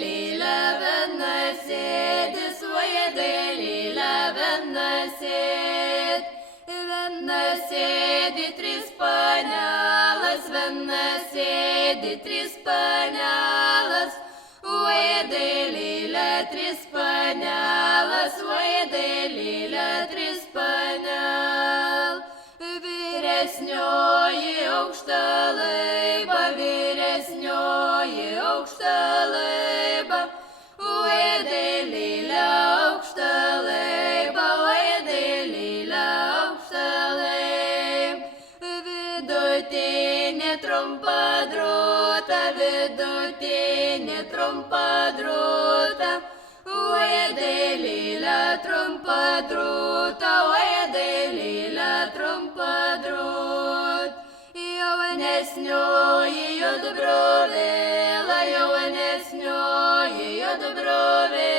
lilė venasėdis, vaidai lilė venasėd. Venasėdi tris panelas, venasėdi tris panelas, vaidai lilė tris panelas, vaidai lilė tris panel. Vyresnioji aukšta laiba, vyresnioji aukšta laiba, vaidai lilė aukšta laiba, vaidai lilė aukšta laiba. Vidutinė trumpa drūta, vidutinė trumpa drūta, vaidai lilė trumpa drūta, vaidai lilė trumpa drūt. Jaunesnioji juodbruvėla, jaunesnioji juodbruvėla,